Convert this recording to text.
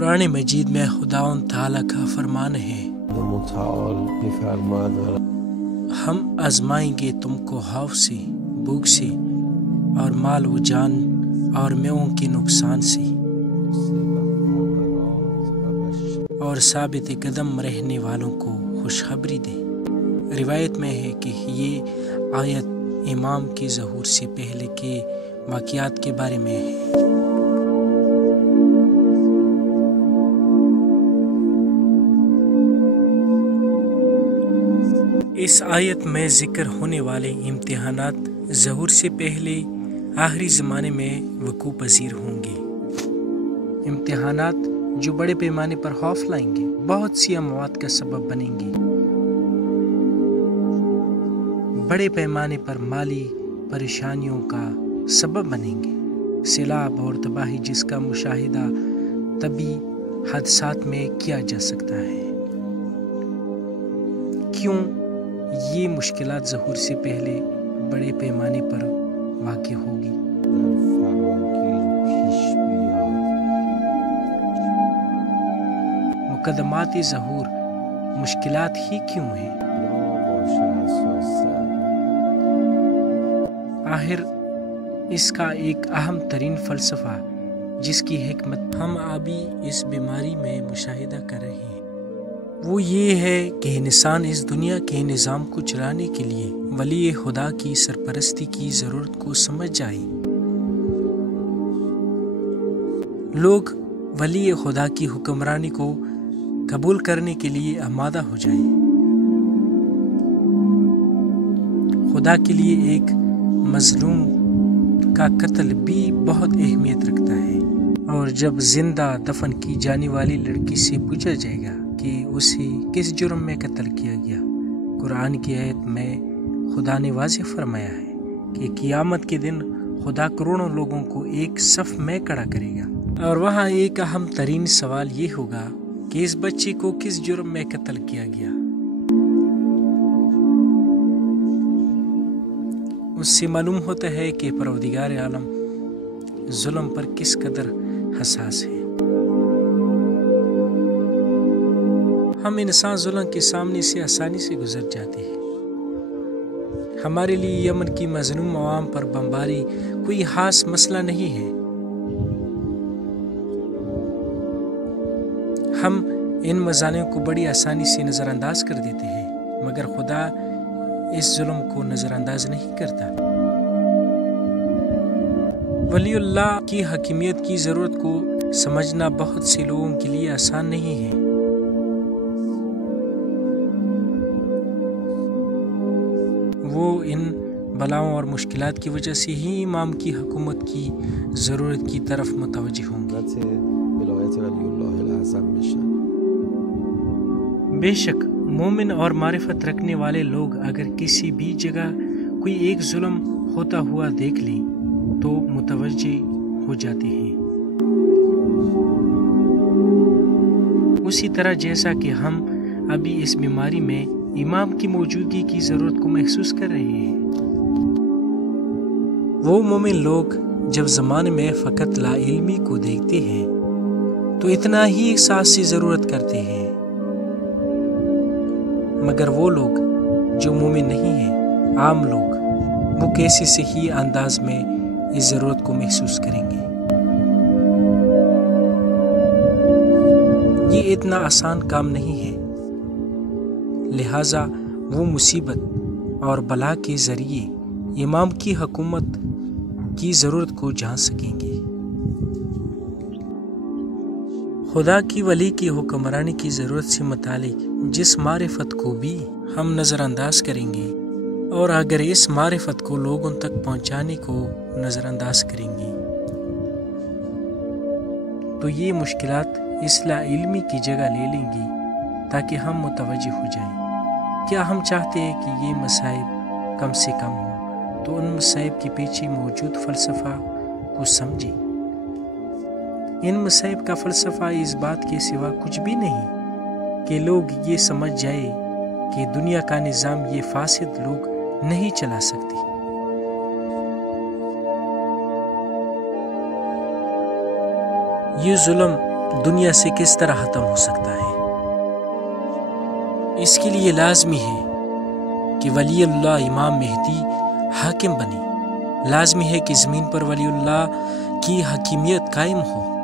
قرآن مجید میں خداوند تعالیٰ کا فرمان ہے، ہم آزمائیں گے تم کو خوف سے، بھوک سے اور مال و جان اور میووں کے نقصان سے، اور ثابت قدم رہنے والوں کو خوشخبری دے۔ روایت میں ہے کہ یہ آیت امام کے ظہور سے پہلے کے واقعات کے بارے میں ہے۔ اس آیت میں ذکر ہونے والے امتحانات ظہور سے پہلے آخری زمانے میں وقوع پذیر ہوں گے۔ امتحانات جو بڑے پیمانے پر خوف لائیں گے، بہت سی اموات کا سبب بنیں گے، بڑے پیمانے پر مالی پریشانیوں کا سبب بنیں گے، سیلاب اور تباہی جس کا مشاہدہ طبعی حادثات میں کیا جا سکتا ہے۔ کیوں یہ مشکلات ظہور سے پہلے بڑے پیمانے پر واقع ہوگی؟ مقدمات ظہور مشکلات ہی کیوں ہیں؟ آخر اس کا ایک اہم ترین فلسفہ جس کی حکمت ہم ابھی اس بیماری میں مشاہدہ کر رہے ہیں، وہ یہ ہے کہ انسان اس دنیا کے نظام کو چلانے کے لیے ولی خدا کی سرپرستی کی ضرورت کو سمجھ جائے۔ لوگ ولی خدا کی حکمرانی کو قبول کرنے کے لیے آمادہ ہو جائیں۔ خدا کے لیے ایک مظلوم کا قتل بھی بہت اہمیت رکھتا ہے، اور جب زندہ دفن کی جانے والی لڑکی سے پوچھا جائے گا کہ اسے کس جرم میں قتل کیا گیا، قرآن کی آیت میں خدا نے واضح فرمایا ہے کہ قیامت کے دن خدا کروڑوں لوگوں کو ایک صف میں کھڑا کرے گا، اور وہاں ایک اہم ترین سوال یہ ہوگا کہ اس بچی کو کس جرم میں قتل کیا گیا۔ اس سے معلوم ہوتا ہے کہ پروردگار عالم ظلم پر کس قدر حساس ہے۔ ہم انسان ظلم کے سامنے سے آسانی سے گزر جاتے ہیں۔ ہمارے لیے یمن کی مظلوم عوام پر بمباری کوئی خاص مسئلہ نہیں ہے۔ ہم ان مظالم کو بڑی آسانی سے نظر انداز کر دیتے ہیں، مگر خدا اس ظلم کو نظر انداز نہیں کرتا۔ ولی اللہ کی حکیمیت کی ضرورت کو سمجھنا بہت سے لوگوں کے لیے آسان نہیں ہے۔ وہ ان بلاؤں اور مشکلات کی وجہ سے ہی امام کی حکومت کی ضرورت کی طرف متوجہ ہوں گے۔ بے شک مومن اور معرفت رکھنے والے لوگ اگر کسی بھی جگہ کوئی ایک ظلم ہوتا ہوا دیکھ لیں تو متوجہ ہو جاتے ہیں، اسی طرح جیسا کہ ہم ابھی اس بیماری میں امام کی موجودگی کی ضرورت کو محسوس کر رہے ہیں۔ وہ مومن لوگ جب زمانے میں فقط لا علمی کو دیکھتے ہیں تو اتنا ہی احساس کی ضرورت کرتے ہیں، مگر وہ لوگ جو مومن نہیں ہیں، عام لوگ، وہ کیسے صحیح انداز میں اس ضرورت کو محسوس کریں گے؟ یہ اتنا آسان کام نہیں ہے، لہٰذا وہ مصیبت اور بلا کے ذریعے امام کی حکومت کی ضرورت کو جان سکیں گے۔ خدا کی ولی کی حکمرانی کی ضرورت سے متعلق جس معرفت کو بھی ہم نظر انداز کریں گے، اور اگر اس معرفت کو لوگوں تک پہنچانے کو نظر انداز کریں گے، تو یہ مشکلات اصلاح علمی کی جگہ لے لیں گی تاکہ ہم متوجہ ہو جائیں۔ کیا ہم چاہتے ہیں کہ یہ مصائب کم سے کم ہوں تو ان مصائب کے پیچھے موجود فلسفہ کو سمجھیں۔ ان مصائب کا فلسفہ اس بات کے سوا کچھ بھی نہیں کہ لوگ یہ سمجھ جائے کہ دنیا کا نظام یہ فاسد لوگ نہیں چلا سکتے۔ یہ ظلم دنیا سے کس طرح ختم ہو سکتا ہے۔ اس کے لیے لازمی ہے کہ ولی اللہ امام مہدی حاکم بنے، لازمی ہے کہ زمین پر ولی اللہ کی حاکمیت قائم ہو۔